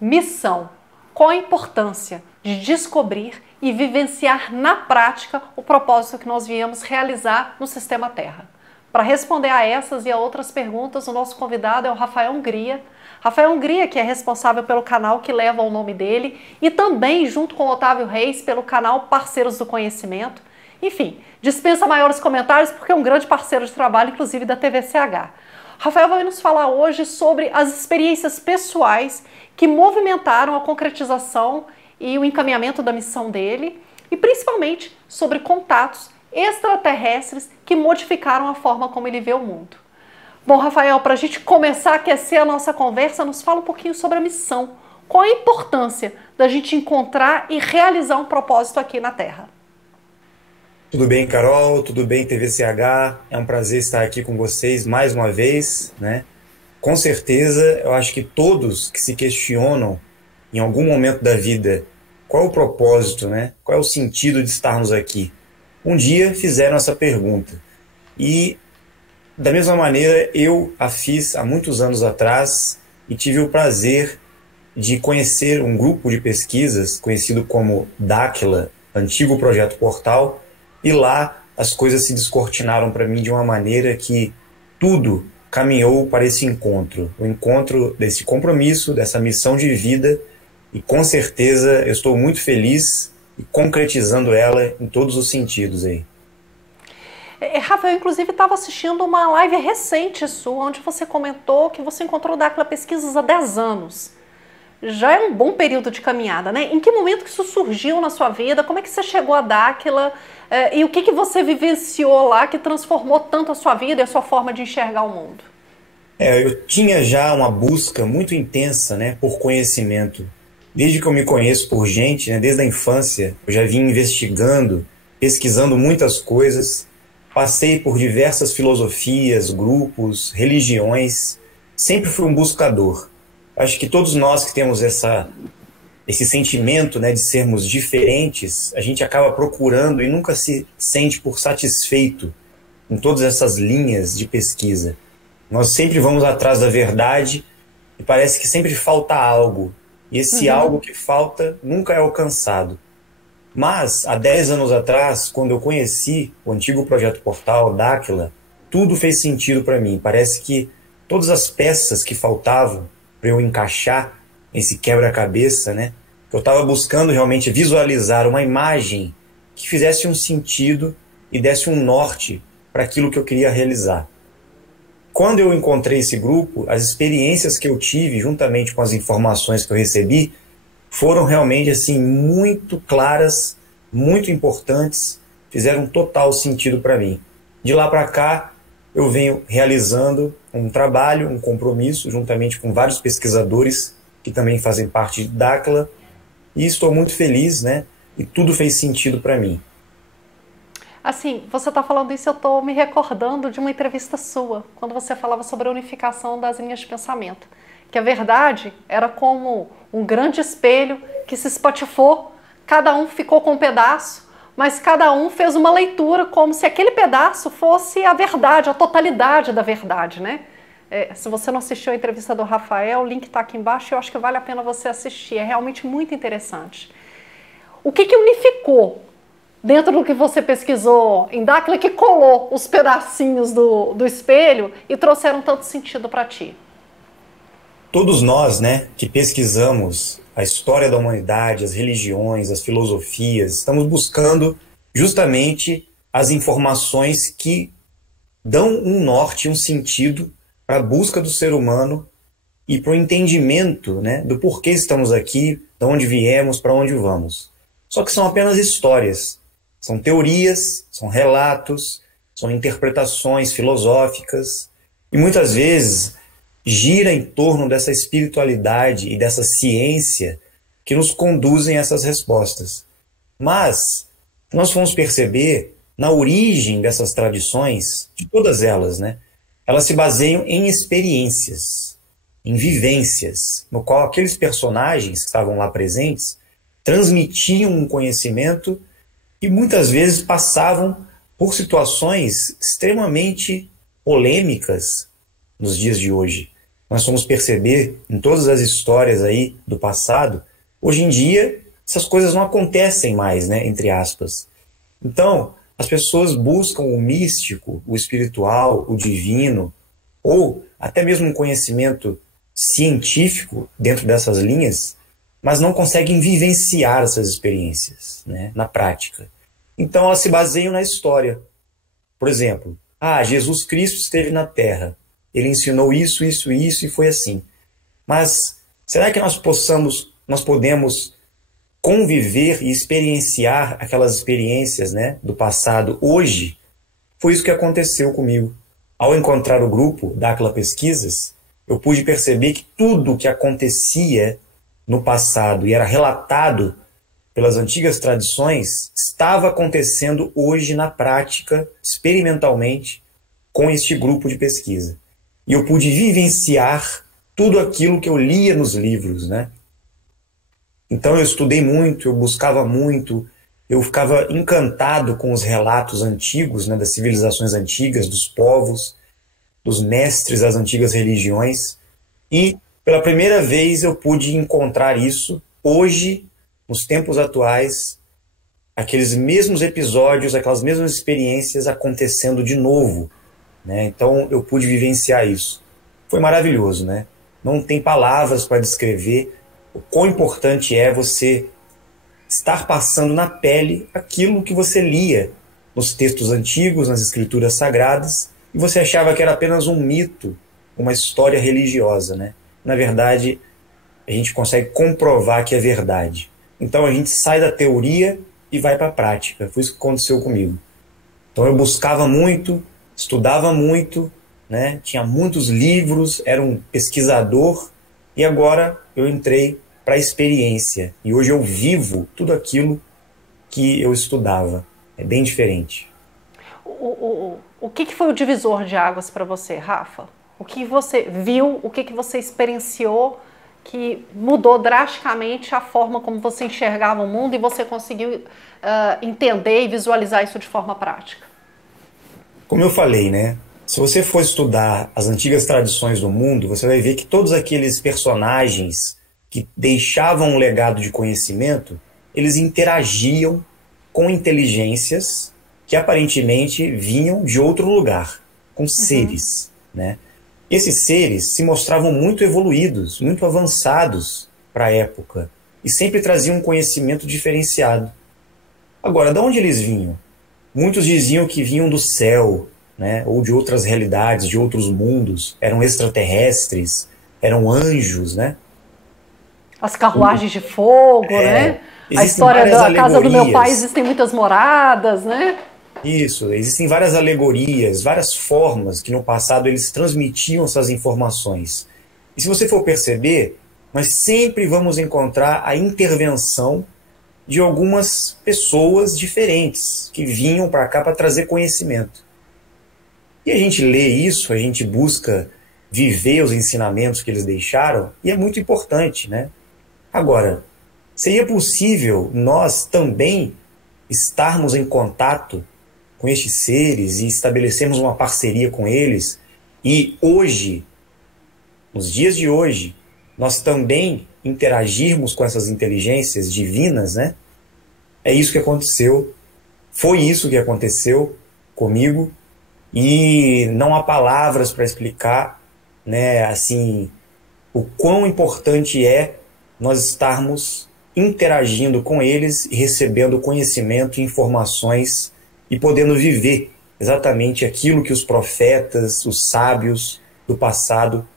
Missão. Qual a importância de descobrir e vivenciar na prática o propósito que nós viemos realizar no Sistema Terra? Para responder a essas e a outras perguntas, o nosso convidado é o Rafael Hungria. Rafael Hungria, que é responsável pelo canal que leva o nome dele e também, junto com Otávio Reis, pelo canal Parceiros do Conhecimento. Enfim, dispensa maiores comentários porque é um grande parceiro de trabalho, inclusive da TVCH. Rafael vai nos falar hoje sobre as experiências pessoais que movimentaram a concretização e o encaminhamento da missão dele e principalmente sobre contatos extraterrestres que modificaram a forma como ele vê o mundo. Bom, Rafael, para a gente começar a aquecer a nossa conversa, nos fala um pouquinho sobre a missão. Qual a importância da gente encontrar e realizar um propósito aqui na Terra? Tudo bem, Carol? Tudo bem, TVCH? É um prazer estar aqui com vocês mais uma vez, né? Com certeza, eu acho que todos que se questionam em algum momento da vida qual é o propósito, né? Qual é o sentido de estarmos aqui, um dia fizeram essa pergunta. E, da mesma maneira, eu a fiz há muitos anos atrás e tive o prazer de conhecer um grupo de pesquisas conhecido como Dáquila, antigo Projeto Portal, e lá as coisas se descortinaram para mim de uma maneira que tudo caminhou para esse encontro. O encontro desse compromisso, dessa missão de vida, e com certeza eu estou muito feliz e concretizando ela em todos os sentidos aí. Rafael, inclusive, estava assistindo uma live recente sua, onde você comentou que você encontrou o Dáquila Pesquisas há 10 anos. Já é um bom período de caminhada, né? Em que momento que isso surgiu na sua vida? Como é que você chegou a Dáquila? E o que você vivenciou lá que transformou tanto a sua vida e a sua forma de enxergar o mundo? Eu tinha já uma busca muito intensa, né, por conhecimento. Desde que eu me conheço por gente, né, desde a infância, eu já vim investigando, pesquisando muitas coisas. Passei por diversas filosofias, grupos, religiões. Sempre fui um buscador. Acho que todos nós que temos esse sentimento, né, de sermos diferentes, a gente acaba procurando e nunca se sente por satisfeito em todas essas linhas de pesquisa. Nós sempre vamos atrás da verdade e parece que sempre falta algo. E esse algo que falta nunca é alcançado. Mas, há 10 anos atrás, quando eu conheci o antigo Projeto Portal, Dáquila, tudo fez sentido para mim. Parece que todas as peças que faltavam para eu encaixar esse quebra-cabeça, né? Eu estava buscando realmente visualizar uma imagem que fizesse um sentido e desse um norte para aquilo que eu queria realizar. Quando eu encontrei esse grupo, as experiências que eu tive, juntamente com as informações que eu recebi, foram realmente assim muito claras, muito importantes, fizeram total sentido para mim. De lá para cá, eu venho realizando um trabalho, um compromisso, juntamente com vários pesquisadores que também fazem parte de Dáquila, e estou muito feliz, né? E tudo fez sentido para mim. Assim, você está falando isso, eu estou me recordando de uma entrevista sua, quando você falava sobre a unificação das linhas de pensamento. Que a verdade era como um grande espelho que se espatifou, cada um ficou com um pedaço, mas cada um fez uma leitura como se aquele pedaço fosse a verdade, a totalidade da verdade, né? Se você não assistiu a entrevista do Rafael, o link está aqui embaixo e eu acho que vale a pena você assistir, é realmente muito interessante. O que unificou dentro do que você pesquisou em Dáquila que colou os pedacinhos do espelho e trouxeram tanto sentido para ti? Todos nós, né, que pesquisamos a história da humanidade, as religiões, as filosofias, estamos buscando justamente as informações que dão um norte, um sentido para a busca do ser humano e para o entendimento, né, do porquê estamos aqui, de onde viemos, para onde vamos. Só que são apenas histórias, são teorias, são relatos, são interpretações filosóficas e muitas vezes gira em torno dessa espiritualidade e dessa ciência que nos conduzem a essas respostas. Mas nós vamos perceber na origem dessas tradições, de todas elas, né? Elas se baseiam em experiências, em vivências, no qual aqueles personagens que estavam lá presentes transmitiam um conhecimento e muitas vezes passavam por situações extremamente polêmicas nos dias de hoje. nós fomos perceber em todas as histórias aí do passado, hoje em dia essas coisas não acontecem mais, né, entre aspas. Então, as pessoas buscam o místico, o espiritual, o divino, ou até mesmo um conhecimento científico dentro dessas linhas, mas não conseguem vivenciar essas experiências, né, na prática. Então elas se baseiam na história. Por exemplo, Jesus Cristo esteve na Terra, ele ensinou isso, isso, isso e foi assim. Mas será que nós podemos conviver e experienciar aquelas experiências, né, do passado hoje? Foi isso que aconteceu comigo. Ao encontrar o grupo da Aquila Pesquisas, eu pude perceber que tudo o que acontecia no passado e era relatado pelas antigas tradições estava acontecendo hoje na prática, experimentalmente, com este grupo de pesquisa. E eu pude vivenciar tudo aquilo que eu lia nos livros, né? Então eu estudei muito, eu buscava muito, eu ficava encantado com os relatos antigos, né, das civilizações antigas, dos povos, dos mestres das antigas religiões. E pela primeira vez eu pude encontrar isso hoje, nos tempos atuais, aqueles mesmos episódios, aquelas mesmas experiências acontecendo de novo, né? Então eu pude vivenciar isso. Foi maravilhoso, né? Não tem palavras para descrever o quão importante é você estar passando na pele aquilo que você lia nos textos antigos, nas escrituras sagradas, e você achava que era apenas um mito, uma história religiosa, né? Na verdade, a gente consegue comprovar que é verdade. Então a gente sai da teoria e vai para a prática. Foi isso que aconteceu comigo. Então eu buscava muito, estudava muito, né? Tinha muitos livros, era um pesquisador, e agora eu entrei para a experiência. E hoje eu vivo tudo aquilo que eu estudava. É bem diferente. O que foi o divisor de águas para você, Rafa? O que você viu, o que você experienciou que mudou drasticamente a forma como você enxergava o mundo e você conseguiu entender e visualizar isso de forma prática? Como eu falei, né? Se você for estudar as antigas tradições do mundo, você vai ver que todos aqueles personagens que deixavam um legado de conhecimento, eles interagiam com inteligências que aparentemente vinham de outro lugar, com seres, né? Esses seres se mostravam muito evoluídos, muito avançados para a época, e sempre traziam um conhecimento diferenciado. Agora, de onde eles vinham? Muitos diziam que vinham do céu, né, ou de outras realidades, de outros mundos, eram extraterrestres, eram anjos, né? As carruagens de fogo, né? A história da casa do meu pai, existem muitas moradas, né? Isso, existem várias alegorias, várias formas que no passado eles transmitiam essas informações. E se você for perceber, nós sempre vamos encontrar a intervenção de algumas pessoas diferentes que vinham para cá para trazer conhecimento. E a gente lê isso, a gente busca viver os ensinamentos que eles deixaram, e é muito importante, né? Agora, seria possível nós também estarmos em contato com estes seres e estabelecermos uma parceria com eles, e hoje, nos dias de hoje, nós também interagirmos com essas inteligências divinas, né? É isso que aconteceu, foi isso que aconteceu comigo, e não há palavras para explicar, né, assim, o quão importante é nós estarmos interagindo com eles e recebendo conhecimento e informações e podendo viver exatamente aquilo que os profetas, os sábios do passado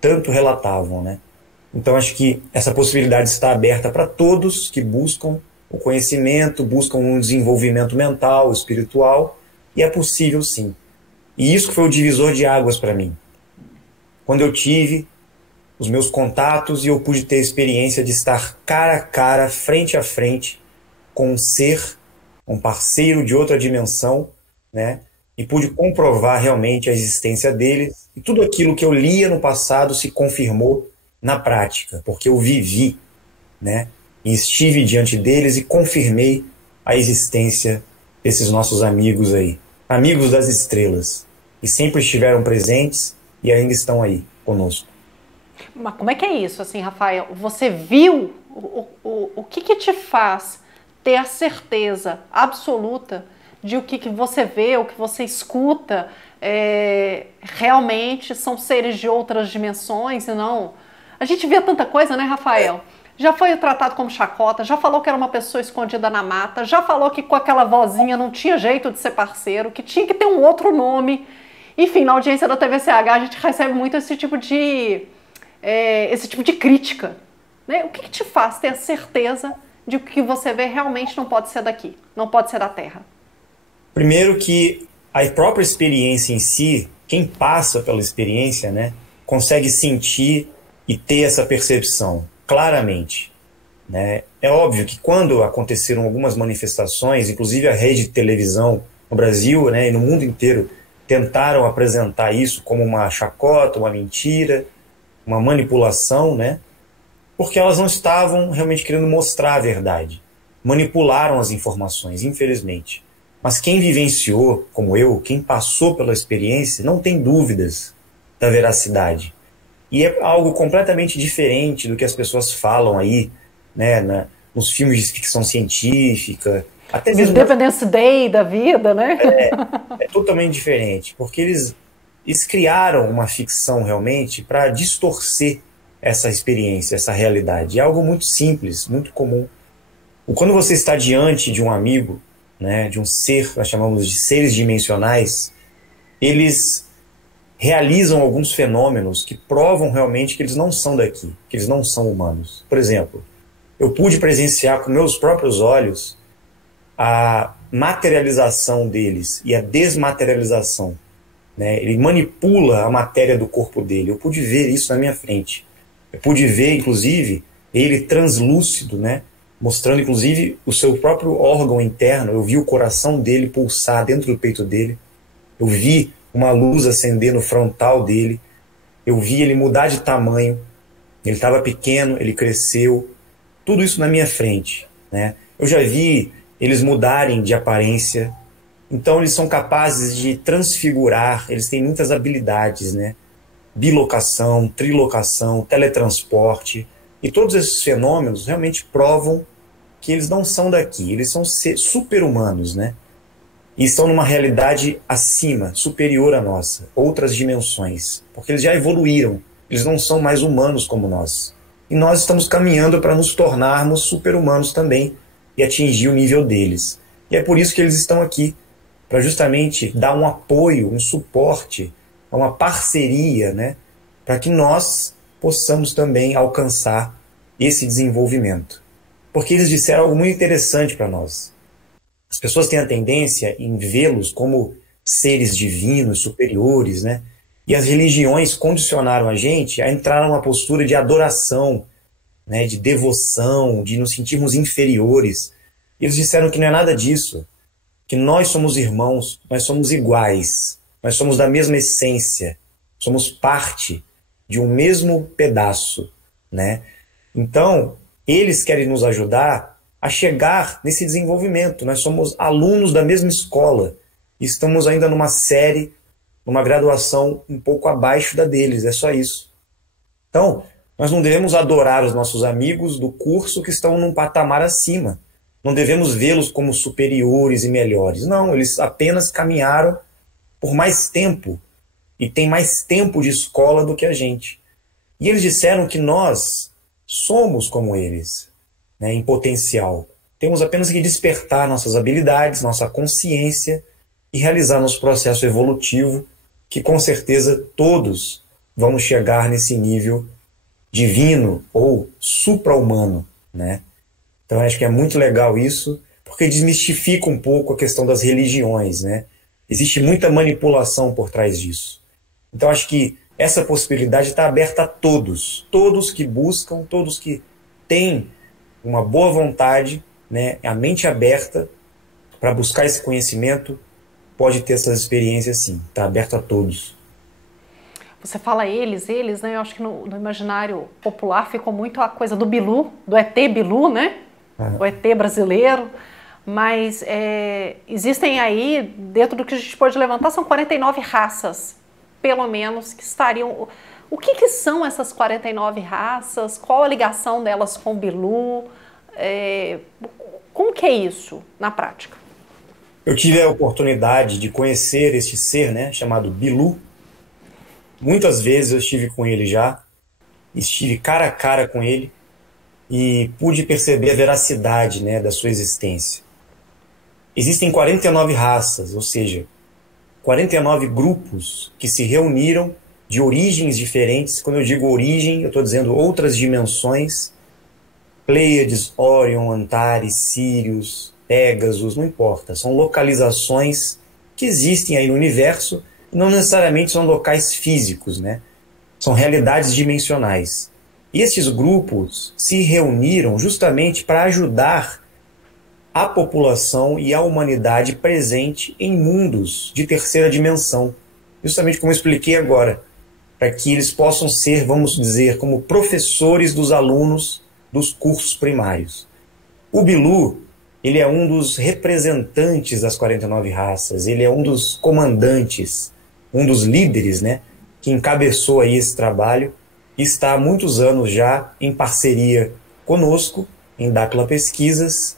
tanto relatavam, né? Então acho que essa possibilidade está aberta para todos que buscam o conhecimento, buscam um desenvolvimento mental, espiritual, e é possível sim. E isso foi o divisor de águas para mim. Quando eu tive os meus contatos e eu pude ter a experiência de estar cara a cara, frente a frente, com um ser, um parceiro de outra dimensão, né? E pude comprovar realmente a existência deles. E tudo aquilo que eu lia no passado se confirmou na prática, porque eu vivi, né? E estive diante deles e confirmei a existência desses nossos amigos aí. Amigos das estrelas. E sempre estiveram presentes e ainda estão aí conosco. Mas como é que é isso, assim, Rafael? Você viu o que te faz ter a certeza absoluta de o que você vê, o que você escuta, realmente são seres de outras dimensões e não... A gente vê tanta coisa, né, Rafael? Já foi tratado como chacota, já falou que era uma pessoa escondida na mata, já falou que com aquela vozinha não tinha jeito de ser parceiro, que tinha que ter um outro nome. Enfim, na audiência da TVCH a gente recebe muito esse tipo de crítica. Né? O que te faz ter a certeza de que o que você vê realmente não pode ser daqui, não pode ser da Terra? Primeiro que a própria experiência em si, quem passa pela experiência, né, consegue sentir e ter essa percepção claramente. Né? É óbvio que quando aconteceram algumas manifestações, inclusive a rede de televisão no Brasil, né, e no mundo inteiro, tentaram apresentar isso como uma chacota, uma mentira, uma manipulação, né? Porque elas não estavam realmente querendo mostrar a verdade. Manipularam as informações, infelizmente. Mas quem vivenciou, como eu, quem passou pela experiência, não tem dúvidas da veracidade. E é algo completamente diferente do que as pessoas falam aí, né, nos filmes de ficção científica, até mesmo... Independence Day da vida, né? É totalmente diferente, porque eles criaram uma ficção realmente para distorcer essa experiência, essa realidade. É algo muito simples, muito comum. Quando você está diante de um amigo, né, de um ser, nós chamamos de seres dimensionais, eles realizam alguns fenômenos que provam realmente que eles não são daqui, que eles não são humanos. Por exemplo, eu pude presenciar com meus próprios olhos a materialização deles e a desmaterialização. Né? Ele manipula a matéria do corpo dele. Eu pude ver isso na minha frente. Eu pude ver, inclusive, ele translúcido, né? Mostrando, inclusive, o seu próprio órgão interno. Eu vi o coração dele pulsar dentro do peito dele. Eu vi uma luz acender no frontal dele. Eu vi ele mudar de tamanho. Ele estava pequeno, ele cresceu. Tudo isso na minha frente. Né? Eu já vi eles mudarem de aparência. Então eles são capazes de transfigurar, eles têm muitas habilidades, né? Bilocação, trilocação, teletransporte. E todos esses fenômenos realmente provam que eles não são daqui, eles são super-humanos, né? E estão numa realidade acima, superior à nossa, outras dimensões. Porque eles já evoluíram, eles não são mais humanos como nós. E nós estamos caminhando para nos tornarmos super-humanos também e atingir o nível deles. E é por isso que eles estão aqui, para justamente dar um apoio, um suporte, uma parceria, né, para que nós possamos também alcançar esse desenvolvimento. Porque eles disseram algo muito interessante para nós. As pessoas têm a tendência em vê-los como seres divinos, superiores, né? E as religiões condicionaram a gente a entrar numa postura de adoração, né, de devoção, de nos sentirmos inferiores. Eles disseram que não é nada disso. Que nós somos irmãos, nós somos iguais, nós somos da mesma essência, somos parte de um mesmo pedaço, né? Então, eles querem nos ajudar a chegar nesse desenvolvimento. Nós somos alunos da mesma escola, estamos ainda numa série, numa graduação um pouco abaixo da deles, é só isso. Então, nós não devemos adorar os nossos amigos do curso que estão num patamar acima. Não devemos vê-los como superiores e melhores. Não, eles apenas caminharam por mais tempo e têm mais tempo de escola do que a gente. E eles disseram que nós somos como eles, né, em potencial. Temos apenas que despertar nossas habilidades, nossa consciência e realizar nosso processo evolutivo, que com certeza todos vamos chegar nesse nível divino ou supra-humano, né? Então acho que é muito legal isso, porque desmistifica um pouco a questão das religiões, né? Existe muita manipulação por trás disso. Então acho que essa possibilidade está aberta a todos, todos que buscam, todos que têm uma boa vontade, né, a mente aberta para buscar esse conhecimento, pode ter essas experiências sim, está aberto a todos. Você fala eles, né? Eu acho que no imaginário popular ficou muito a coisa do Bilu, do ET Bilu, né? O ET brasileiro, mas existem aí, dentro do que a gente pode levantar, são 49 raças, pelo menos, que estariam... O que são essas 49 raças? Qual a ligação delas com o Bilu? Como que é isso na prática? Eu tive a oportunidade de conhecer este ser, né, chamado Bilu. Muitas vezes eu estive com ele já, estive cara a cara com ele e pude perceber a veracidade, né, da sua existência. Existem 49 raças, ou seja, 49 grupos que se reuniram de origens diferentes. Quando eu digo origem, eu estou dizendo outras dimensões. Pleiades, Órion, Antares, Sírius, Pégasus, não importa. São localizações que existem aí no universo e não necessariamente são locais físicos, né? São realidades dimensionais. E esses grupos se reuniram justamente para ajudar a população e a humanidade presente em mundos de terceira dimensão. Justamente como eu expliquei agora, para que eles possam ser, vamos dizer, como professores dos alunos dos cursos primários. O Bilu, ele é um dos representantes das 49 raças, ele é um dos comandantes, um dos líderes, né, que encabeçou aí esse trabalho e está há muitos anos já em parceria conosco, em Dacla Pesquisas,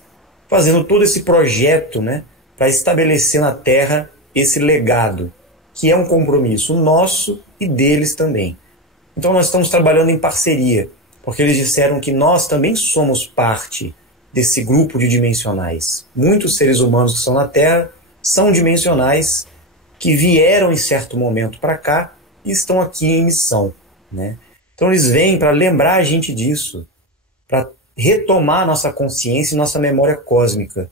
fazendo todo esse projeto, né, para estabelecer na Terra esse legado, que é um compromisso nosso e deles também. Então nós estamos trabalhando em parceria, porque eles disseram que nós também somos parte desse grupo de dimensionais. Muitos seres humanos que estão na Terra são dimensionais que vieram em certo momento para cá e estão aqui em missão, né? Então eles vêm para lembrar a gente disso, para retomar nossa consciência e nossa memória cósmica.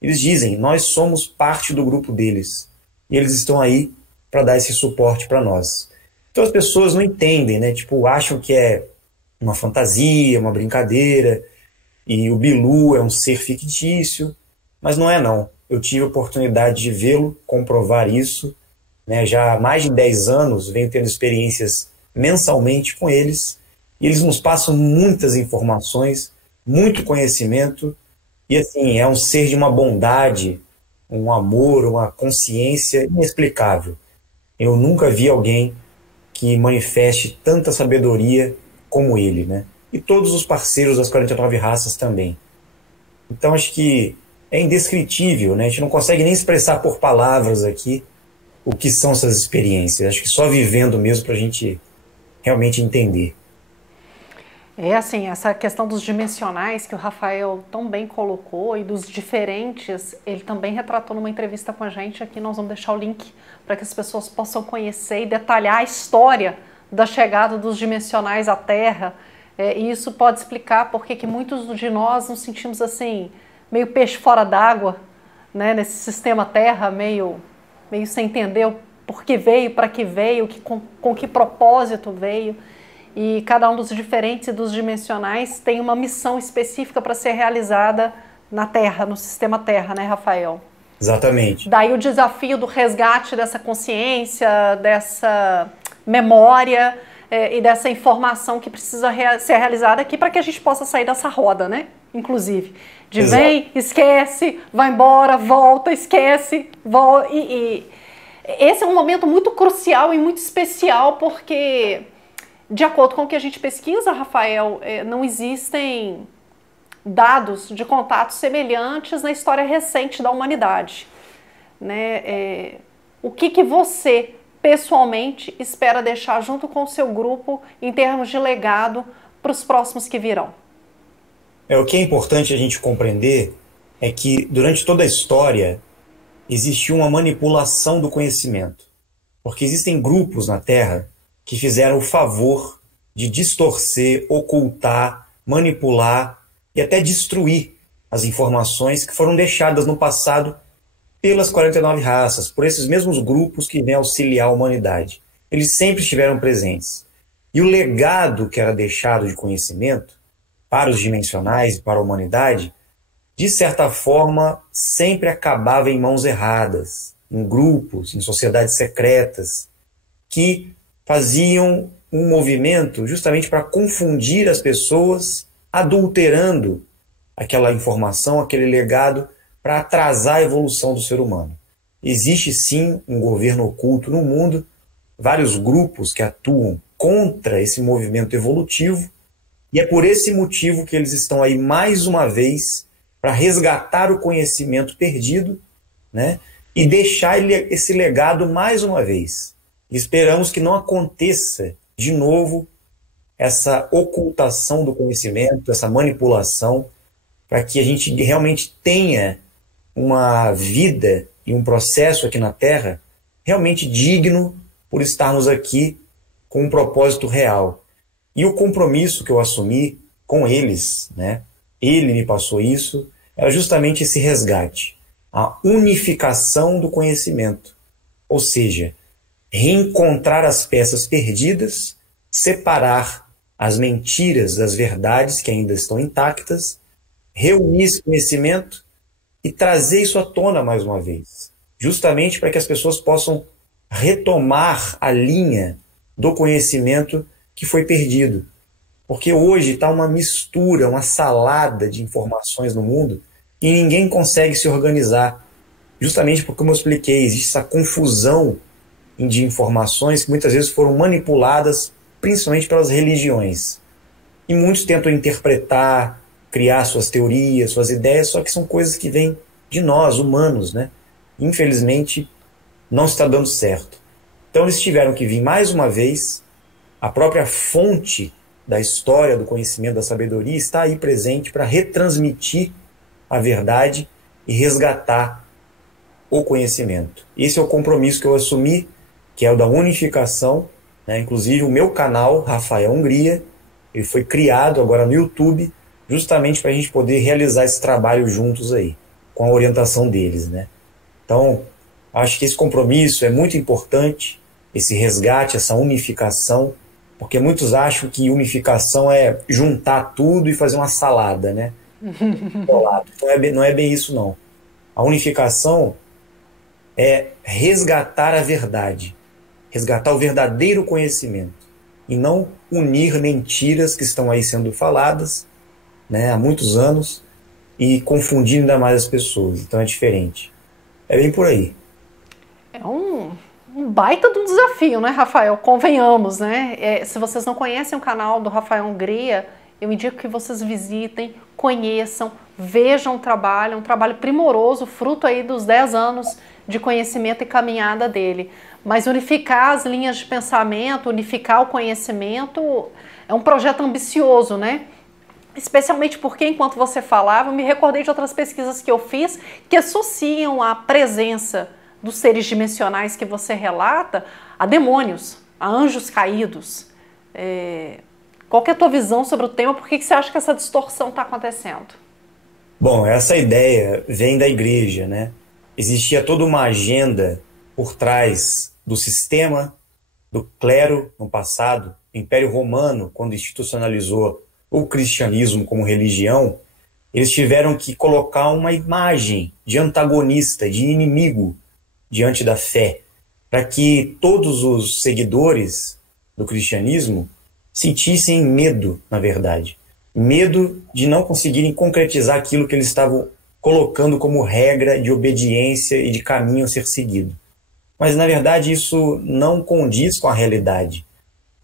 Eles dizem, nós somos parte do grupo deles. E eles estão aí para dar esse suporte para nós. Então as pessoas não entendem, né? Tipo, acham que é uma fantasia, uma brincadeira, e o Bilu é um ser fictício, mas não é não. Eu tive a oportunidade de vê-lo, comprovar isso, né? Já há mais de 10 anos venho tendo experiências mensalmente com eles, e eles nos passam muitas informações, muito conhecimento, e assim, é um ser de uma bondade, um amor, uma consciência inexplicável. Eu nunca vi alguém que manifeste tanta sabedoria como ele, né? E todos os parceiros das 49 raças também. Então acho que é indescritível, né? A gente não consegue nem expressar por palavras aqui o que são essas experiências. Acho que só vivendo mesmo para a gente realmente entender. É assim, essa questão dos dimensionais que o Rafael tão bem colocou e dos diferentes, ele também retratou numa entrevista com a gente. Aqui nós vamos deixar o link para que as pessoas possam conhecer e detalhar a história da chegada dos dimensionais à Terra. E isso pode explicar porque que muitos de nós nos sentimos assim, meio peixe fora d'água, né, nesse sistema Terra, meio sem entender o porquê veio, para que veio, com que propósito veio. E cada um dos diferentes e dos dimensionais tem uma missão específica para ser realizada na Terra, no sistema Terra, né, Rafael? Exatamente. Daí o desafio do resgate dessa consciência, dessa memória e dessa informação que precisa ser realizada aqui para que a gente possa sair dessa roda, né? Inclusive, de Exato. Vem, esquece, vai embora, volta, esquece, volta. E esse é um momento muito crucial e muito especial porque, de acordo com o que a gente pesquisa, Rafael, não existem dados de contatos semelhantes na história recente da humanidade, né? O que você, pessoalmente, espera deixar junto com o seu grupo em termos de legado para os próximos que virão? O que é importante a gente compreender é que, durante toda a história, existiu uma manipulação do conhecimento. Porque existem grupos na Terra que fizeram o favor de distorcer, ocultar, manipular e até destruir as informações que foram deixadas no passado pelas 49 raças, por esses mesmos grupos que vêm auxiliar a humanidade. Eles sempre estiveram presentes. E o legado que era deixado de conhecimento para os dimensionais e para a humanidade, de certa forma, sempre acabava em mãos erradas, em grupos, em sociedades secretas, que faziam um movimento justamente para confundir as pessoas, adulterando aquela informação, aquele legado, para atrasar a evolução do ser humano. Existe sim um governo oculto no mundo, vários grupos que atuam contra esse movimento evolutivo, e é por esse motivo que eles estão aí mais uma vez para resgatar o conhecimento perdido, né, e deixar esse legado mais uma vez. Esperamos que não aconteça de novo essa ocultação do conhecimento, essa manipulação, para que a gente realmente tenha uma vida e um processo aqui na Terra realmente digno por estarmos aqui com um propósito real. E o compromisso que eu assumi com eles, né, ele me passou isso, era justamente esse resgate, a unificação do conhecimento, ou seja, reencontrar as peças perdidas, separar as mentiras das verdades que ainda estão intactas, reunir esse conhecimento e trazer isso à tona mais uma vez, justamente para que as pessoas possam retomar a linha do conhecimento que foi perdido. Porque hoje está uma mistura, uma salada de informações no mundo e ninguém consegue se organizar. Justamente porque, como eu expliquei, existe essa confusão de informações que muitas vezes foram manipuladas, principalmente pelas religiões. E muitos tentam interpretar, criar suas teorias, suas ideias, só que são coisas que vêm de nós, humanos, né? Infelizmente, não está dando certo. Então eles tiveram que vir mais uma vez, a própria fonte da história, do conhecimento, da sabedoria está aí presente para retransmitir a verdade e resgatar o conhecimento. Esse é o compromisso que eu assumi, que é o da unificação, né? Inclusive o meu canal, Rafael Hungria, ele foi criado agora no YouTube, justamente para a gente poder realizar esse trabalho juntos aí, com a orientação deles, né? Então, acho que esse compromisso é muito importante, esse resgate, essa unificação, porque muitos acham que unificação é juntar tudo e fazer uma salada, né? Não é bem isso, não. A unificação é resgatar a verdade, resgatar o verdadeiro conhecimento, e não unir mentiras que estão aí sendo faladas, né, há muitos anos, e confundir ainda mais as pessoas. Então é diferente. É bem por aí. É um baita de um desafio, né, Rafael? Convenhamos, né? Se vocês não conhecem o canal do Rafael Hungria, eu indico que vocês visitem, conheçam, vejam o trabalho, um trabalho primoroso, fruto aí dos 10 anos de conhecimento e caminhada dele. Mas unificar as linhas de pensamento, unificar o conhecimento, é um projeto ambicioso, né? Especialmente porque, enquanto você falava, eu me recordei de outras pesquisas que eu fiz que associam a presença dos seres dimensionais que você relata a demônios, a anjos caídos. Qual que é a tua visão sobre o tema? Por que você acha que essa distorção está acontecendo? Bom, essa ideia vem da igreja, né? Existia toda uma agenda por trás do sistema, do clero no passado, o Império Romano, quando institucionalizou o cristianismo como religião, eles tiveram que colocar uma imagem de antagonista, de inimigo diante da fé, para que todos os seguidores do cristianismo sentissem medo, na verdade. Medo de não conseguirem concretizar aquilo que eles estavam colocando como regra de obediência e de caminho a ser seguido. Mas, na verdade, isso não condiz com a realidade,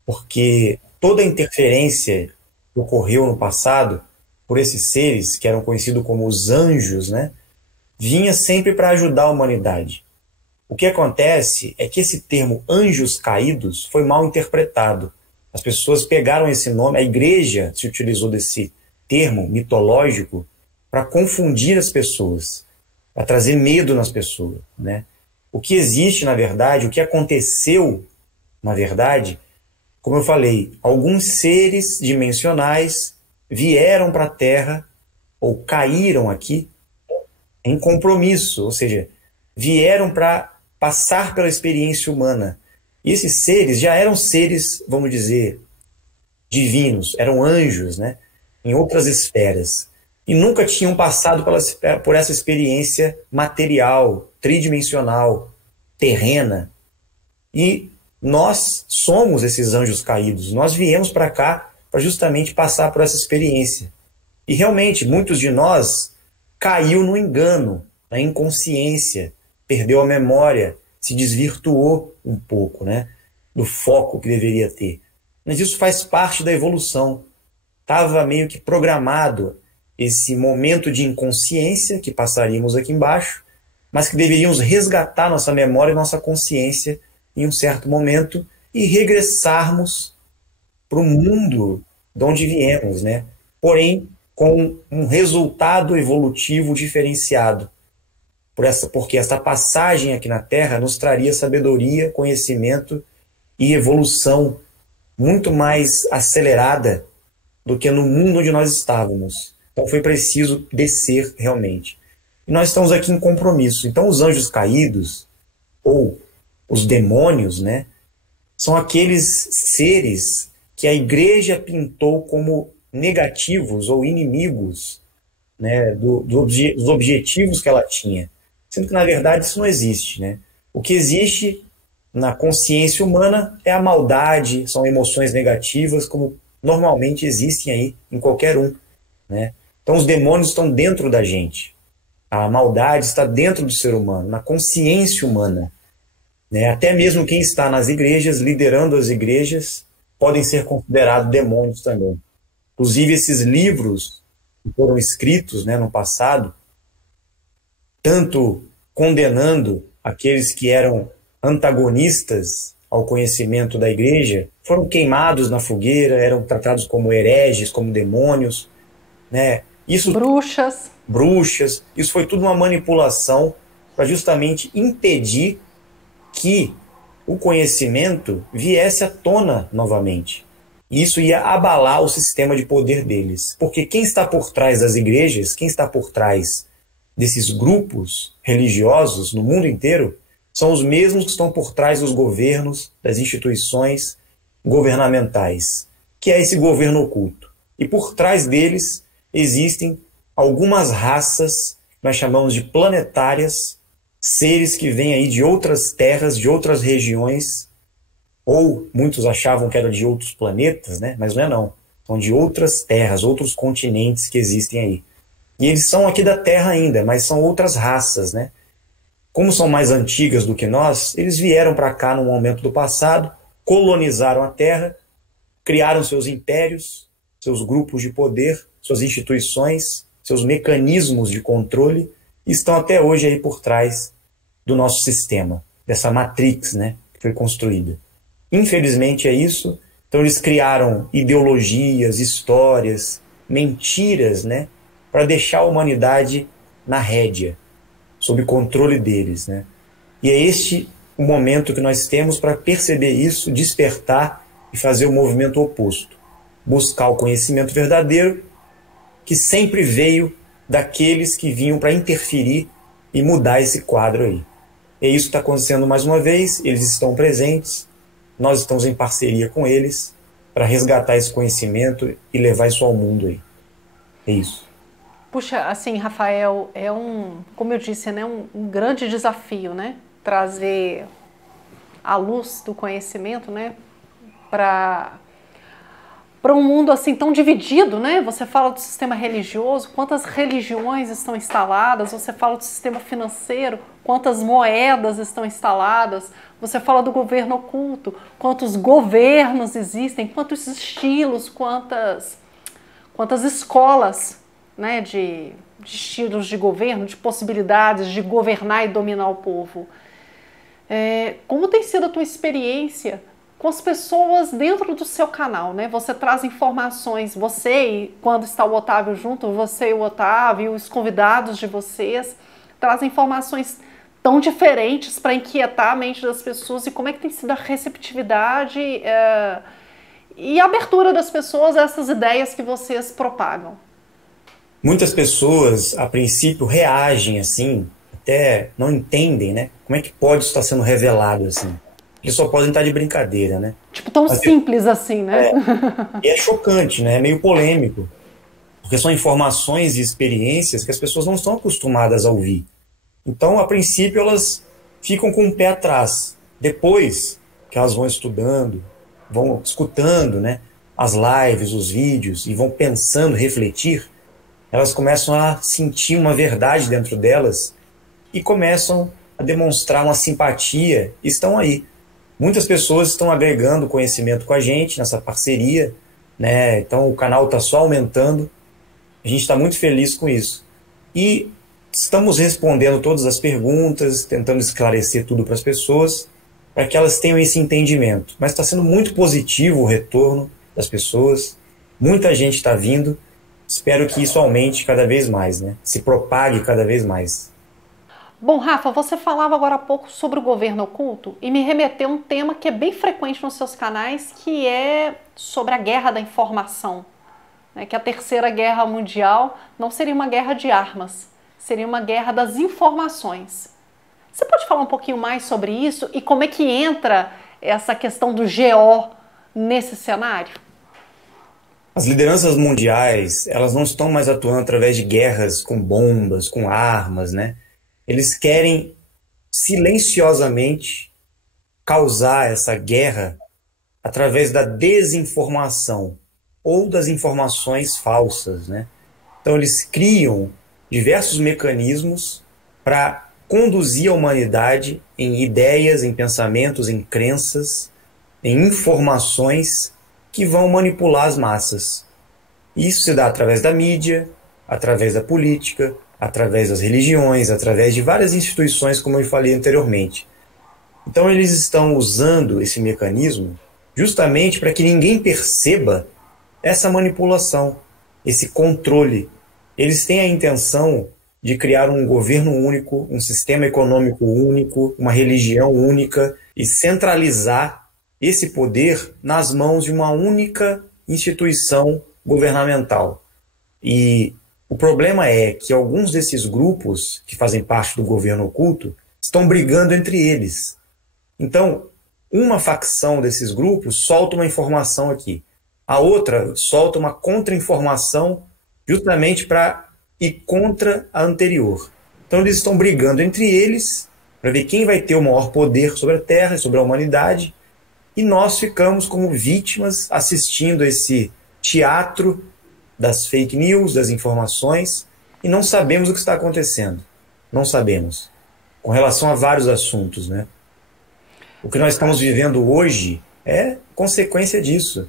porque toda a interferência que ocorreu no passado por esses seres, que eram conhecidos como os anjos, né, vinha sempre para ajudar a humanidade. O que acontece é que esse termo anjos caídos foi mal interpretado. As pessoas pegaram esse nome, a igreja se utilizou desse termo mitológico para confundir as pessoas, para trazer medo nas pessoas, né? O que existe, na verdade, o que aconteceu, na verdade, como eu falei, alguns seres dimensionais vieram para a Terra, ou caíram aqui, em compromisso, ou seja, vieram para passar pela experiência humana. E esses seres já eram seres, vamos dizer, divinos, eram anjos, né, em outras esferas, e nunca tinham passado por essa experiência material, tridimensional, terrena. E nós somos esses anjos caídos, nós viemos para cá para justamente passar por essa experiência. E realmente, muitos de nós caiu no engano, na inconsciência, perdeu a memória, se desvirtuou um pouco, né, do foco que deveria ter. Mas isso faz parte da evolução. Estava meio que programado esse momento de inconsciência que passaríamos aqui embaixo, mas que deveríamos resgatar nossa memória e nossa consciência em um certo momento e regressarmos para o mundo de onde viemos, né? Porém, com um resultado evolutivo diferenciado. Porque essa passagem aqui na Terra nos traria sabedoria, conhecimento e evolução muito mais acelerada do que no mundo onde nós estávamos. Então foi preciso descer realmente. E nós estamos aqui em compromisso. Então os anjos caídos, ou os demônios, né, são aqueles seres que a igreja pintou como negativos ou inimigos, né, dos objetivos que ela tinha. Sendo que, na verdade, isso não existe, né? O que existe na consciência humana é a maldade, são emoções negativas, como normalmente existem aí em qualquer um, né? Então, os demônios estão dentro da gente. A maldade está dentro do ser humano, na consciência humana, né? Até mesmo quem está nas igrejas, liderando as igrejas, podem ser considerados demônios também. Inclusive, esses livros que foram escritos, né, no passado, tanto condenando aqueles que eram antagonistas ao conhecimento da igreja, foram queimados na fogueira, eram tratados como hereges, como demônios, né? Bruxas. Isso foi tudo uma manipulação para justamente impedir que o conhecimento viesse à tona novamente. Isso ia abalar o sistema de poder deles. Porque quem está por trás das igrejas, quem está por trás desses grupos religiosos no mundo inteiro, são os mesmos que estão por trás dos governos, das instituições governamentais, que é esse governo oculto. E por trás deles existem algumas raças, nós chamamos de planetárias, seres que vêm aí de outras terras, de outras regiões, ou muitos achavam que eram de outros planetas, né? Mas não é não. São de outras terras, outros continentes que existem aí. E eles são aqui da Terra ainda, mas são outras raças, né? Como são mais antigas do que nós, eles vieram para cá num momento do passado, colonizaram a Terra, criaram seus impérios, seus grupos de poder, suas instituições, seus mecanismos de controle, e estão até hoje aí por trás do nosso sistema, dessa matrix, né, que foi construída. Infelizmente é isso. Então eles criaram ideologias, histórias, mentiras, né, para deixar a humanidade na rédea, sob controle deles, né? E é este o momento que nós temos para perceber isso, despertar e fazer o movimento oposto. Buscar o conhecimento verdadeiro, que sempre veio daqueles que vinham para interferir e mudar esse quadro aí. E isso está acontecendo mais uma vez, eles estão presentes, nós estamos em parceria com eles para resgatar esse conhecimento e levar isso ao mundo aí. É isso. Puxa, assim, Rafael, como eu disse, né, um grande desafio, né? Trazer a luz do conhecimento, né, para um mundo assim tão dividido, né? Você fala do sistema religioso, quantas religiões estão instaladas, você fala do sistema financeiro, quantas moedas estão instaladas, você fala do governo oculto, quantos governos existem, quantos estilos, quantas escolas, né, de estilos de governo, de possibilidades de governar e dominar o povo. Como tem sido a tua experiência com as pessoas dentro do seu canal, né? Você traz informações, e quando está o Otávio junto, você e o Otávio, os convidados de vocês, trazem informações tão diferentes para inquietar a mente das pessoas, e como é que tem sido a receptividade e a abertura das pessoas a essas ideias que vocês propagam? Muitas pessoas, a princípio, reagem assim, até não entendem, né? Como é que pode estar sendo revelado assim? Eles só podem estar de brincadeira, né? Tipo, tão simples assim, né? E é chocante, né? É meio polêmico. Porque são informações e experiências que as pessoas não estão acostumadas a ouvir. Então, a princípio, elas ficam com o pé atrás. Depois que elas vão estudando, vão escutando, né, as lives, os vídeos, e vão pensando, refletir, elas começam a sentir uma verdade dentro delas e começam a demonstrar uma simpatia, e estão aí. Muitas pessoas estão agregando conhecimento com a gente nessa parceria, né? Então o canal está só aumentando. A gente está muito feliz com isso. E estamos respondendo todas as perguntas, tentando esclarecer tudo para as pessoas, para que elas tenham esse entendimento. Mas está sendo muito positivo o retorno das pessoas. Muita gente está vindo. Espero que isso aumente cada vez mais, né? Se propague cada vez mais. Bom, Rafa, você falava agora há pouco sobre o governo oculto e me remeteu a um tema que é bem frequente nos seus canais, que é sobre a guerra da informação. Né? Que a Terceira Guerra Mundial não seria uma guerra de armas, seria uma guerra das informações. Você pode falar um pouquinho mais sobre isso e como é que entra essa questão do GO nesse cenário? As lideranças mundiais, elas não estão mais atuando através de guerras com bombas, com armas, né? Eles querem silenciosamente causar essa guerra através da desinformação ou das informações falsas, né? Então eles criam diversos mecanismos para conduzir a humanidade em ideias, em pensamentos, em crenças, em informações que vão manipular as massas. Isso se dá através da mídia, através da política, através das religiões, através de várias instituições, como eu falei anteriormente. Então eles estão usando esse mecanismo justamente para que ninguém perceba essa manipulação, esse controle. Eles têm a intenção de criar um governo único, um sistema econômico único, uma religião única e centralizar esse poder nas mãos de uma única instituição governamental. E o problema é que alguns desses grupos que fazem parte do governo oculto estão brigando entre eles. Então, uma facção desses grupos solta uma informação aqui, a outra solta uma contra-informação justamente para ir contra a anterior. Então eles estão brigando entre eles para ver quem vai ter o maior poder sobre a Terra e sobre a humanidade, e nós ficamos como vítimas assistindo esse teatro das fake news, das informações, e não sabemos o que está acontecendo. Não sabemos. Com relação a vários assuntos, né? O que nós estamos vivendo hoje é consequência disso.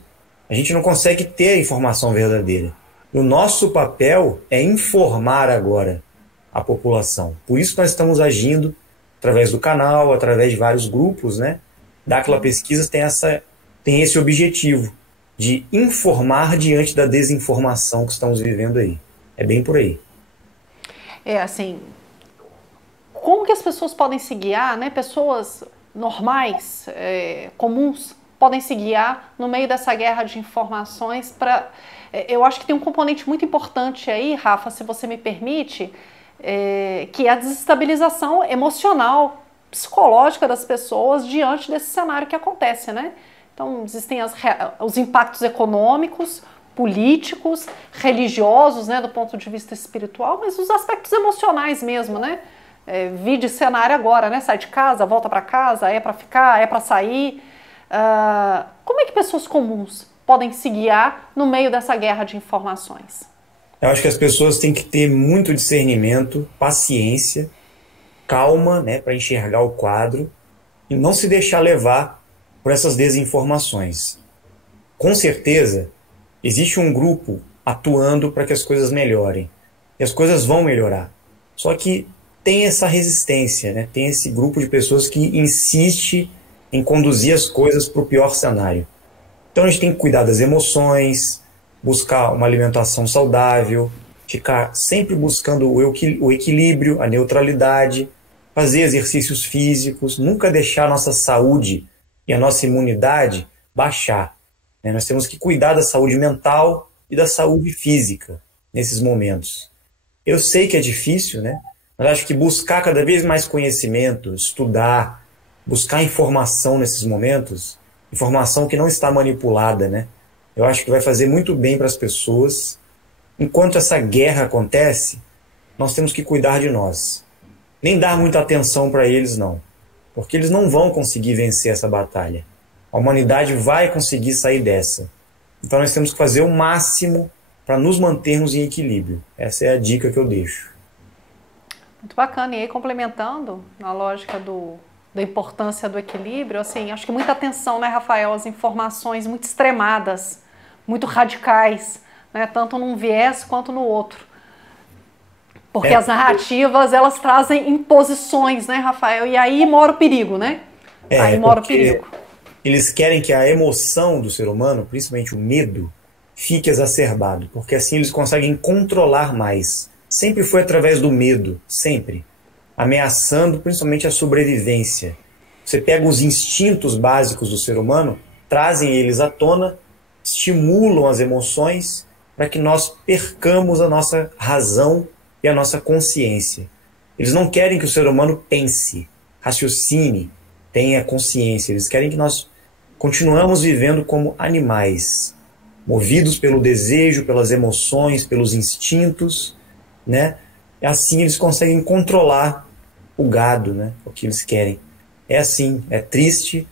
A gente não consegue ter a informação verdadeira. O nosso papel é informar agora a população. Por isso nós estamos agindo através do canal, através de vários grupos, né? Dáquila Pesquisas tem esse objetivo de informar diante da desinformação que estamos vivendo aí. É bem por aí. Assim, como que as pessoas podem se guiar, né? Pessoas normais, comuns, podem se guiar no meio dessa guerra de informações para... Eu acho que tem um componente muito importante aí, Rafa, se você me permite, que é a desestabilização emocional, psicológica das pessoas diante desse cenário que acontece, né? Então, existem os impactos econômicos, políticos, religiosos, né, do ponto de vista espiritual, mas os aspectos emocionais mesmo, né? Vi de cenário agora, né? Sai de casa, volta para casa, é para ficar, é para sair. Como é que pessoas comuns podem se guiar no meio dessa guerra de informações? Eu acho que as pessoas têm que ter muito discernimento, paciência, calma, né, para enxergar o quadro e não se deixar levar por essas desinformações. Com certeza, existe um grupo atuando para que as coisas melhorem. E as coisas vão melhorar. Só que tem essa resistência, né? Tem esse grupo de pessoas que insiste em conduzir as coisas para o pior cenário. Então a gente tem que cuidar das emoções, buscar uma alimentação saudável, ficar sempre buscando o equilíbrio, a neutralidade, fazer exercícios físicos, nunca deixar a nossa saúde e a nossa imunidade baixar. Né? Nós temos que cuidar da saúde mental e da saúde física nesses momentos. Eu sei que é difícil, né? Mas acho que buscar cada vez mais conhecimento, estudar, buscar informação nesses momentos, informação que não está manipulada, né? Eu acho que vai fazer muito bem para as pessoas. Enquanto essa guerra acontece, nós temos que cuidar de nós. Nem dar muita atenção para eles, não. Porque eles não vão conseguir vencer essa batalha. A humanidade vai conseguir sair dessa. Então nós temos que fazer o máximo para nos mantermos em equilíbrio. Essa é a dica que eu deixo. Muito bacana. E aí, complementando, na lógica do da importância do equilíbrio, assim, acho que muita atenção, né, Rafael, às informações muito extremadas, muito radicais, né, tanto num viés quanto no outro. Porque as narrativas, elas trazem imposições, né, Rafael? E aí mora o perigo, né? Aí mora o perigo. Eles querem que a emoção do ser humano, principalmente o medo, fique exacerbado, porque assim eles conseguem controlar mais. Sempre foi através do medo, sempre. Ameaçando principalmente a sobrevivência. Você pega os instintos básicos do ser humano, trazem eles à tona, estimulam as emoções para que nós percamos a nossa razão e a nossa consciência. Eles não querem que o ser humano pense, raciocine, tenha consciência. Eles querem que nós continuamos vivendo como animais, movidos pelo desejo, pelas emoções, pelos instintos, né? E assim eles conseguem controlar o gado, né? O que eles querem. É assim, é triste,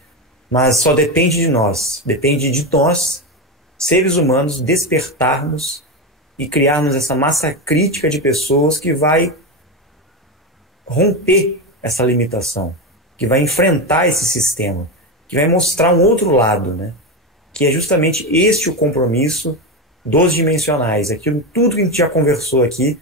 mas só depende de nós. Depende de nós, seres humanos, despertarmos e criarmos essa massa crítica de pessoas que vai romper essa limitação, que vai enfrentar esse sistema, que vai mostrar um outro lado, né? Que é justamente este o compromisso dos dimensionais. Aquilo, tudo que a gente já conversou aqui,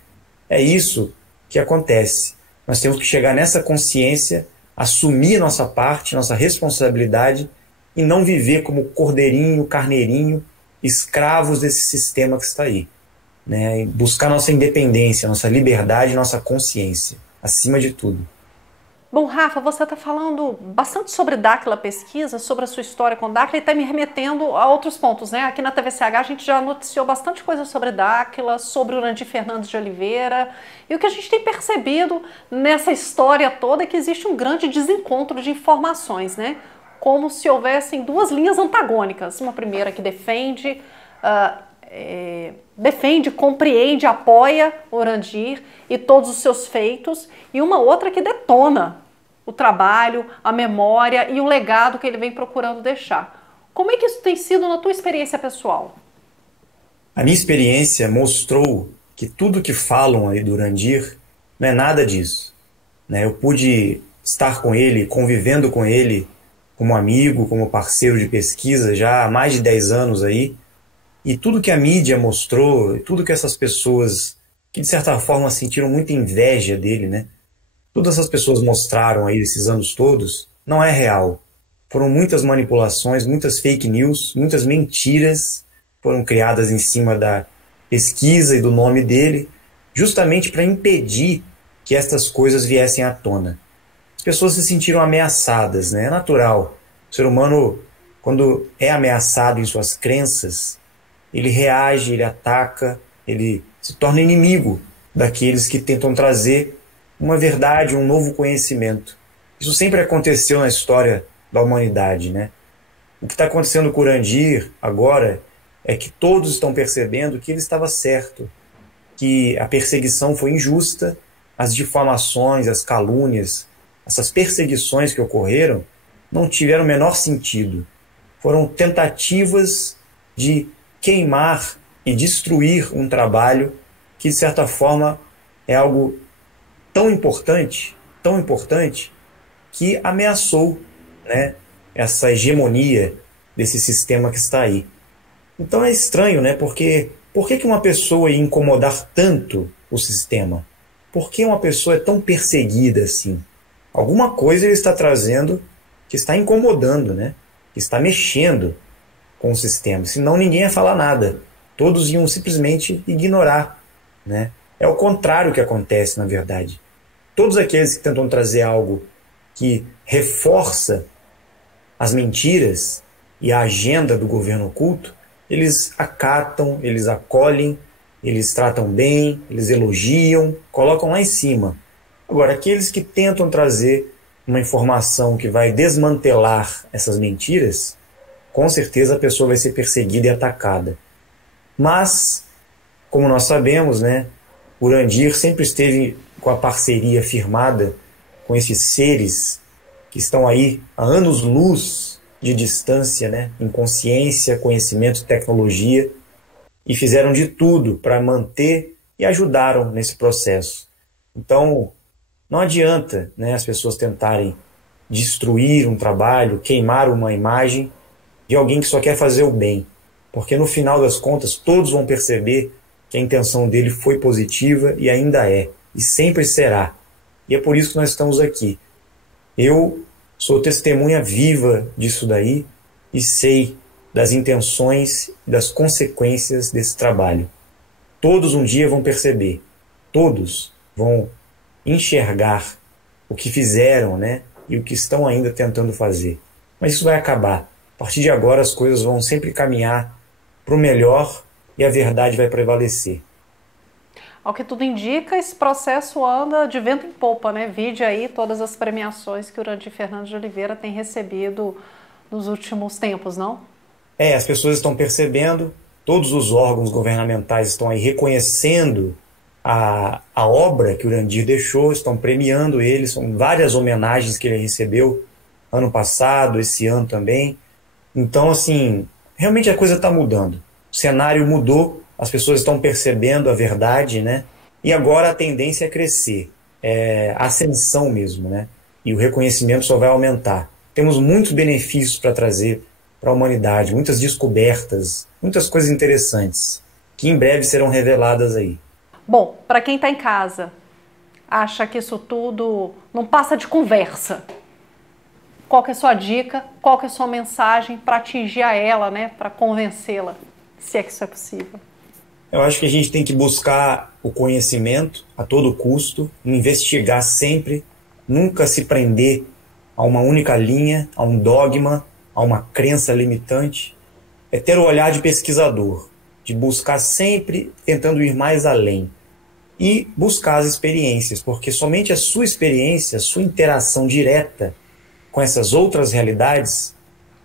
é isso que acontece. Nós temos que chegar nessa consciência, assumir nossa parte, nossa responsabilidade e não viver como cordeirinho, carneirinho, escravos desse sistema que está aí. Né? E buscar nossa independência, nossa liberdade, nossa consciência, acima de tudo. Bom, Rafa, você está falando bastante sobre Dáquila Pesquisa, sobre a sua história com Dáquila e está me remetendo a outros pontos, né? Aqui na TVCH a gente já noticiou bastante coisa sobre Dáquila, sobre o Urandir Fernandes de Oliveira, e o que a gente tem percebido nessa história toda é que existe um grande desencontro de informações, né? Como se houvessem duas linhas antagônicas, uma primeira que defende, compreende, apoia o Urandir e todos os seus feitos, e uma outra que detona o trabalho, a memória e o legado que ele vem procurando deixar. Como é que isso tem sido na tua experiência pessoal? A minha experiência mostrou que tudo que falam aí do Urandir não é nada disso. Né? Eu pude estar com ele, convivendo com ele como amigo, como parceiro de pesquisa já há mais de 10 anos aí, e tudo que a mídia mostrou, tudo que essas pessoas que de certa forma sentiram muita inveja dele, né? Todas essas pessoas mostraram aí esses anos todos, não é real. Foram muitas manipulações, muitas fake news, muitas mentiras foram criadas em cima da pesquisa e do nome dele, justamente para impedir que estas coisas viessem à tona. As pessoas se sentiram ameaçadas, né? É natural. O ser humano, quando é ameaçado em suas crenças, ele reage, ele ataca, ele se torna inimigo daqueles que tentam trazer uma verdade, um novo conhecimento. Isso sempre aconteceu na história da humanidade, né? O que está acontecendo com o Urandir agora é que todos estão percebendo que ele estava certo, que a perseguição foi injusta, as difamações, as calúnias, essas perseguições que ocorreram não tiveram o menor sentido. Foram tentativas de queimar e destruir um trabalho que, de certa forma, é algo tão importante, que ameaçou, né, essa hegemonia desse sistema que está aí. Então é estranho, né? Porque por que uma pessoa ia incomodar tanto o sistema? Por que uma pessoa é tão perseguida assim? Alguma coisa ele está trazendo que está incomodando, né? Que está mexendo com o sistema. Senão ninguém ia falar nada. Todos iam simplesmente ignorar, né? É o contrário que acontece, na verdade. Todos aqueles que tentam trazer algo que reforça as mentiras e a agenda do governo oculto, eles acatam, eles acolhem, eles tratam bem, eles elogiam, colocam lá em cima. Agora, aqueles que tentam trazer uma informação que vai desmantelar essas mentiras, com certeza a pessoa vai ser perseguida e atacada. Mas, como nós sabemos, né, Urandir sempre esteve com a parceria firmada com esses seres que estão aí há anos-luz de distância, né, em consciência, conhecimento e tecnologia, e fizeram de tudo para manter e ajudaram nesse processo. Então, não adianta, né, as pessoas tentarem destruir um trabalho, queimar uma imagem de alguém que só quer fazer o bem. Porque no final das contas, todos vão perceber que a intenção dele foi positiva e ainda é, e sempre será. E é por isso que nós estamos aqui. Eu sou testemunha viva disso daí e sei das intenções e das consequências desse trabalho. Todos um dia vão perceber, todos vão enxergar o que fizeram, né? E o que estão ainda tentando fazer. Mas isso vai acabar. A partir de agora as coisas vão sempre caminhar para o melhor e a verdade vai prevalecer. Ao que tudo indica, esse processo anda de vento em popa, né? Vide aí todas as premiações que o Urandir Fernandes de Oliveira tem recebido nos últimos tempos, não? As pessoas estão percebendo, todos os órgãos governamentais estão aí reconhecendo a obra que o Urandir deixou, estão premiando ele, são várias homenagens que ele recebeu ano passado, esse ano também. Então, assim, realmente a coisa está mudando. O cenário mudou, as pessoas estão percebendo a verdade, né? E agora a tendência é crescer, a ascensão mesmo, né? E o reconhecimento só vai aumentar. Temos muitos benefícios para trazer para a humanidade, muitas descobertas, muitas coisas interessantes, que em breve serão reveladas aí. Bom, para quem está em casa, acha que isso tudo não passa de conversa. Qual que é a sua dica? Qual que é a sua mensagem para atingir a ela, né? Para convencê-la, se é que isso é possível? Eu acho que a gente tem que buscar o conhecimento a todo custo, investigar sempre, nunca se prender a uma única linha, a um dogma, a uma crença limitante. É ter o olhar de pesquisador, de buscar sempre tentando ir mais além. E buscar as experiências, porque somente a sua experiência, a sua interação direta com essas outras realidades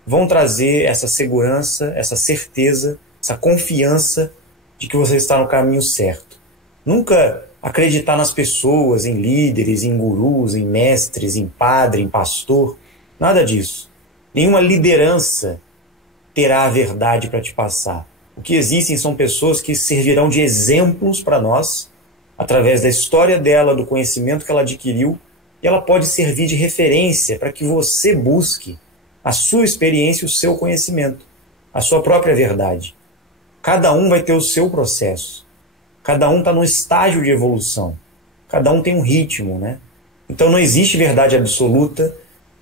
vão trazer essa segurança, essa certeza, essa confiança de que você está no caminho certo. Nunca acreditar nas pessoas, em líderes, em gurus, em mestres, em padre, em pastor, nada disso. Nenhuma liderança terá a verdade para te passar. O que existem são pessoas que servirão de exemplos para nós, através da história dela, do conhecimento que ela adquiriu, e ela pode servir de referência para que você busque a sua experiência e o seu conhecimento, a sua própria verdade. Cada um vai ter o seu processo. Cada um está num estágio de evolução. Cada um tem um ritmo, né? Então não existe verdade absoluta,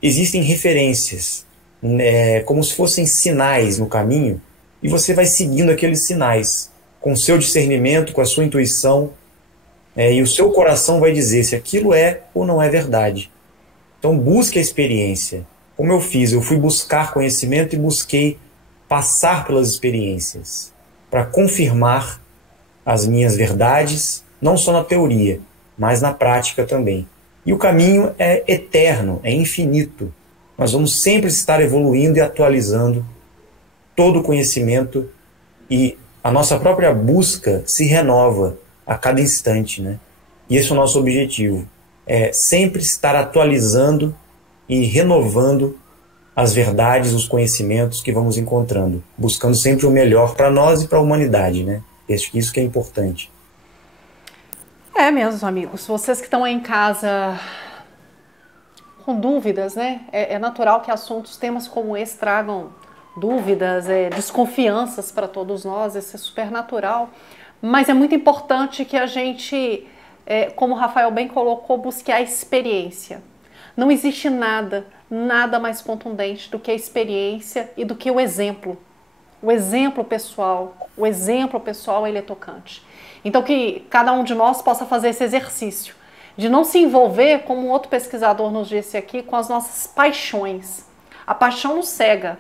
existem referências, como se fossem sinais no caminho, e você vai seguindo aqueles sinais, com o seu discernimento, com a sua intuição, e o seu coração vai dizer se aquilo é ou não é verdade. Então busque a experiência. Como eu fiz, eu fui buscar conhecimento e busquei passar pelas experiências para confirmar as minhas verdades, não só na teoria, mas na prática também. E o caminho é eterno, é infinito. Nós vamos sempre estar evoluindo e atualizando todo o conhecimento, e a nossa própria busca se renova a cada instante, né? E esse é o nosso objetivo, é sempre estar atualizando e renovando as verdades, os conhecimentos que vamos encontrando, buscando sempre o melhor para nós e para a humanidade, né? Acho que isso que é importante. Meus amigos, vocês que estão aí em casa com dúvidas, né? É natural que assuntos, temas como esse tragam dúvidas, desconfianças para todos nós, isso é super natural. Mas é muito importante que a gente, como o Rafael bem colocou, busque a experiência. Não existe nada mais contundente do que a experiência e do que o exemplo. O exemplo pessoal ele é tocante. Então que cada um de nós possa fazer esse exercício de não se envolver, como um outro pesquisador nos disse aqui, com as nossas paixões. A paixão nos cega,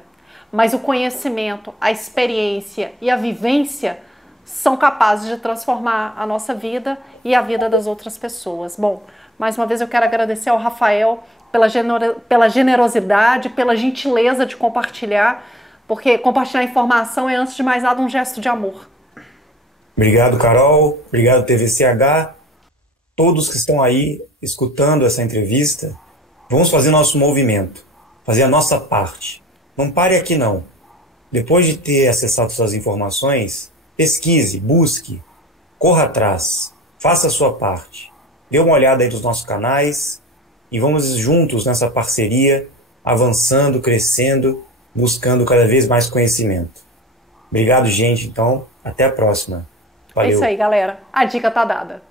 mas o conhecimento, a experiência e a vivência são capazes de transformar a nossa vida e a vida das outras pessoas. Bom, mais uma vez eu quero agradecer ao Rafael pela generosidade, pela gentileza de compartilhar, porque compartilhar informação é, antes de mais nada, um gesto de amor. Obrigado, Carol. Obrigado, TVCH. Todos que estão aí escutando essa entrevista, vamos fazer nosso movimento, fazer a nossa parte. Não pare aqui, não. Depois de ter acessado suas informações, pesquise, busque, corra atrás, faça a sua parte. Dê uma olhada aí nos nossos canais, e vamos juntos nessa parceria, avançando, crescendo, buscando cada vez mais conhecimento. Obrigado, gente. Então, até a próxima. Valeu. É isso aí, galera. A dica tá dada.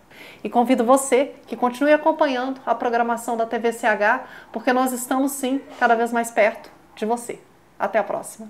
E convido você que continue acompanhando a programação da TVCH, porque nós estamos, sim, cada vez mais perto de você. Até a próxima.